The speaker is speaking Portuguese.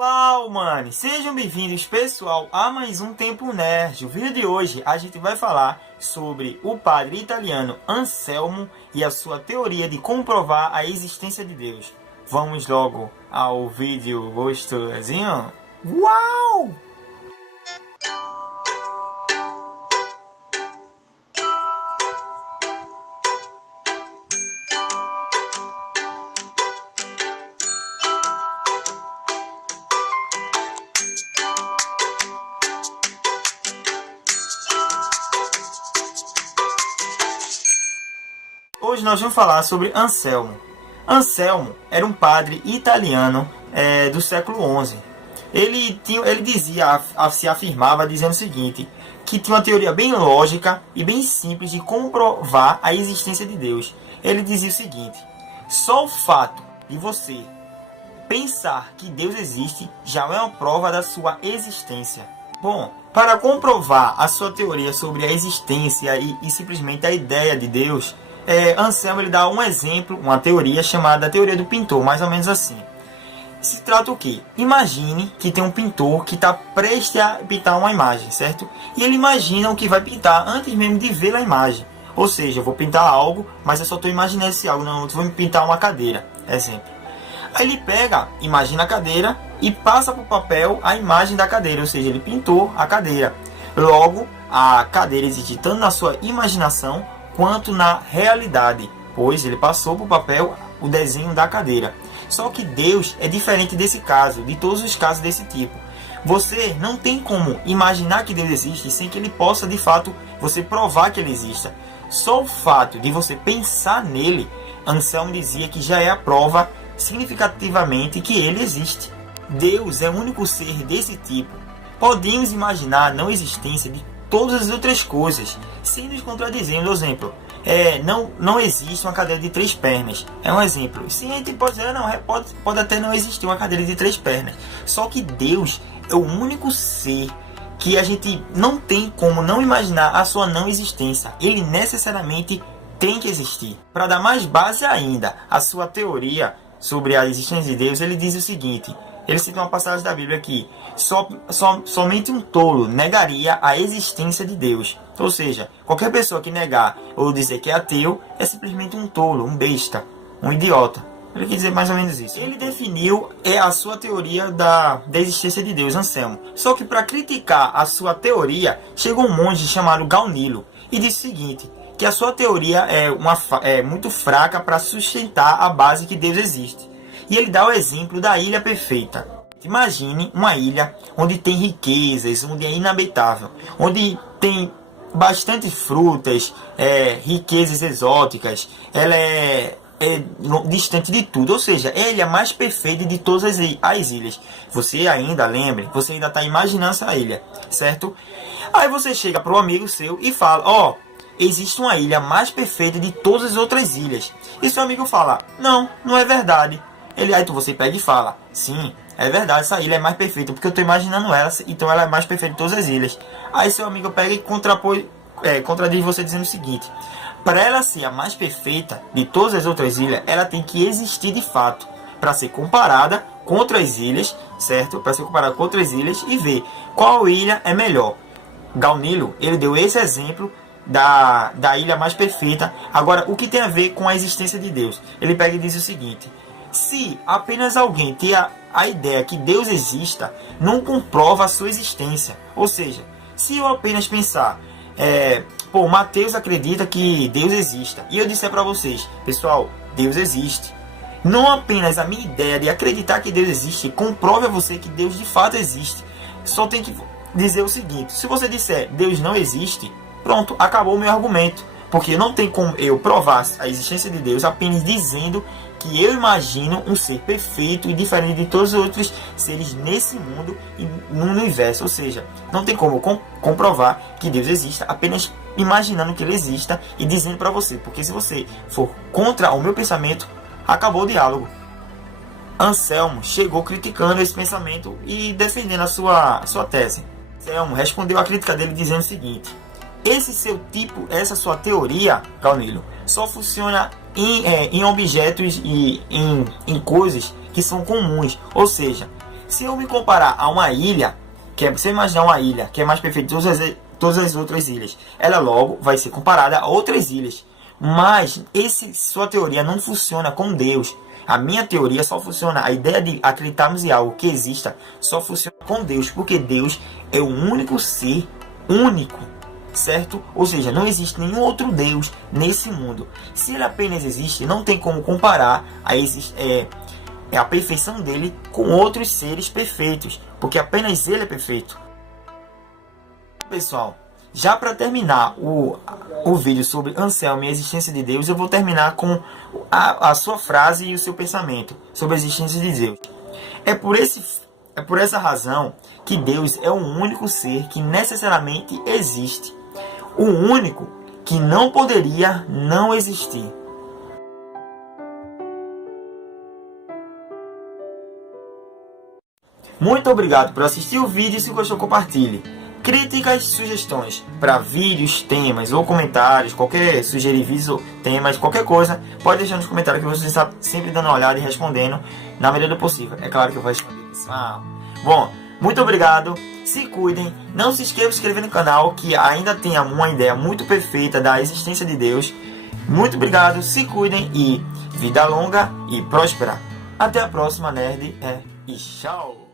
Olá, humanos! Sejam bem-vindos, pessoal, a mais um Tempo Nerd. O vídeo de hoje a gente vai falar sobre o padre italiano Anselmo e a sua teoria de comprovar a existência de Deus. Vamos logo ao vídeo gostosinho? Uau! Hoje nós vamos falar sobre Anselmo. Anselmo era um padre italiano do século XI. Ele se afirmava dizendo o seguinte, que tinha uma teoria bem lógica e bem simples de comprovar a existência de Deus. Ele dizia o seguinte: só o fato de você pensar que Deus existe já é uma prova da sua existência. Bom, para comprovar a sua teoria sobre a existência e simplesmente a ideia de Deus, Anselmo ele dá um exemplo, uma teoria chamada teoria do pintor, mais ou menos assim. Se trata o quê? Imagine que tem um pintor que está prestes a pintar uma imagem, certo? E ele imagina o que vai pintar antes mesmo de ver a imagem. Ou seja, eu vou pintar algo, mas eu só estou imaginando esse algo, não, eu vou pintar uma cadeira, exemplo. Aí ele pega, imagina a cadeira e passa para o papel a imagem da cadeira, ou seja, ele pintou a cadeira. Logo, a cadeira existe tanto na sua imaginação quanto na realidade, pois ele passou para o papel o desenho da cadeira. Só que Deus é diferente desse caso, de todos os casos desse tipo. Você não tem como imaginar que Deus existe sem que ele possa, de fato, você provar que ele exista. Só o fato de você pensar nele, Anselmo dizia que já é a prova significativamente que ele existe. Deus é o único ser desse tipo. Podemos imaginar a não existência de todas as outras coisas, sem nos contradizendo. Por exemplo, não existe uma cadeira de 3 pernas. É um exemplo. Sim, a gente pode dizer, não, pode até não existir uma cadeira de 3 pernas. Só que Deus é o único ser que a gente não tem como não imaginar a sua não existência. Ele necessariamente tem que existir. Para dar mais base ainda à sua teoria sobre a existência de Deus, ele diz o seguinte. Ele cita uma passagem da Bíblia aqui. Somente um tolo negaria a existência de Deus. Ou seja, qualquer pessoa que negar ou dizer que é ateu é simplesmente um tolo, um besta, um idiota. Ele quer dizer mais ou menos isso. Ele definiu a sua teoria da existência de Deus, Anselmo. Só que para criticar a sua teoria, chegou um monge chamado Gaunilo e disse o seguinte, que a sua teoria é muito fraca para sustentar a base que Deus existe. E ele dá o exemplo da ilha perfeita. Imagine uma ilha onde tem riquezas, onde é inabitável, onde tem bastante frutas, riquezas exóticas, ela é distante de tudo, ou seja, é a ilha mais perfeita de todas as ilhas. Você ainda está imaginando essa ilha, certo? Aí você chega para um amigo seu e fala, existe uma ilha mais perfeita de todas as outras ilhas. E seu amigo fala, não é verdade. Aí você pega e fala, sim, é verdade, essa ilha é mais perfeita, porque eu estou imaginando ela, então ela é mais perfeita de todas as ilhas. Aí seu amigo pega e contradiz você dizendo o seguinte, para ela ser a mais perfeita de todas as outras ilhas, ela tem que existir de fato, para ser comparada com outras ilhas, certo? Para ser comparada com outras ilhas e ver qual ilha é melhor. Gaunilo, ele deu esse exemplo da ilha mais perfeita. Agora, o que tem a ver com a existência de Deus? Ele pega e diz o seguinte, se apenas alguém ter a ideia que Deus exista, não comprova a sua existência. Ou seja, se eu apenas pensar, Mateus acredita que Deus exista, e eu disser para vocês, pessoal, Deus existe. Não apenas a minha ideia de acreditar que Deus existe comprove a você que Deus de fato existe. Só tem que dizer o seguinte, se você disser Deus não existe, pronto, acabou o meu argumento. Porque não tem como eu provar a existência de Deus apenas dizendo que eu imagino um ser perfeito e diferente de todos os outros seres nesse mundo e no universo. Ou seja, não tem como comprovar que Deus exista apenas imaginando que ele exista e dizendo para você. Porque se você for contra o meu pensamento, acabou o diálogo. Anselmo chegou criticando esse pensamento e defendendo a sua tese. Anselmo respondeu à crítica dele dizendo o seguinte: essa sua teoria, Gaunilo, só funciona em objetos e em coisas que são comuns. Ou seja, Se eu me comparar a uma ilha, você imaginar uma ilha que é mais perfeita que todas as outras ilhas, ela logo vai ser comparada a outras ilhas. Mas sua teoria não funciona com Deus. A minha teoria só funciona, a ideia de acreditarmos em algo que exista só funciona com Deus, porque Deus é o único ser único, certo? Ou seja, não existe nenhum outro Deus nesse mundo. Se ele apenas existe, não tem como comparar a perfeição dele com outros seres perfeitos, porque apenas ele é perfeito. Pessoal, já para terminar o vídeo sobre Anselmo e a existência de Deus, eu vou terminar com a sua frase e o seu pensamento sobre a existência de Deus. É por essa razão que Deus é o único ser que necessariamente existe. O único que não poderia não existir. Muito obrigado por assistir o vídeo e se gostou, compartilhe. Críticas, sugestões para vídeos, temas ou comentários, sugerir vídeos ou temas, qualquer coisa, pode deixar nos comentários que você está sempre dando uma olhada e respondendo na medida do possível. É claro que eu vou responder, pessoal. Bom, muito obrigado, se cuidem, não se esqueçam de se inscrever no canal que ainda tem uma ideia muito perfeita da existência de Deus. Muito obrigado, se cuidem e vida longa e próspera. Até a próxima, nerd, e tchau!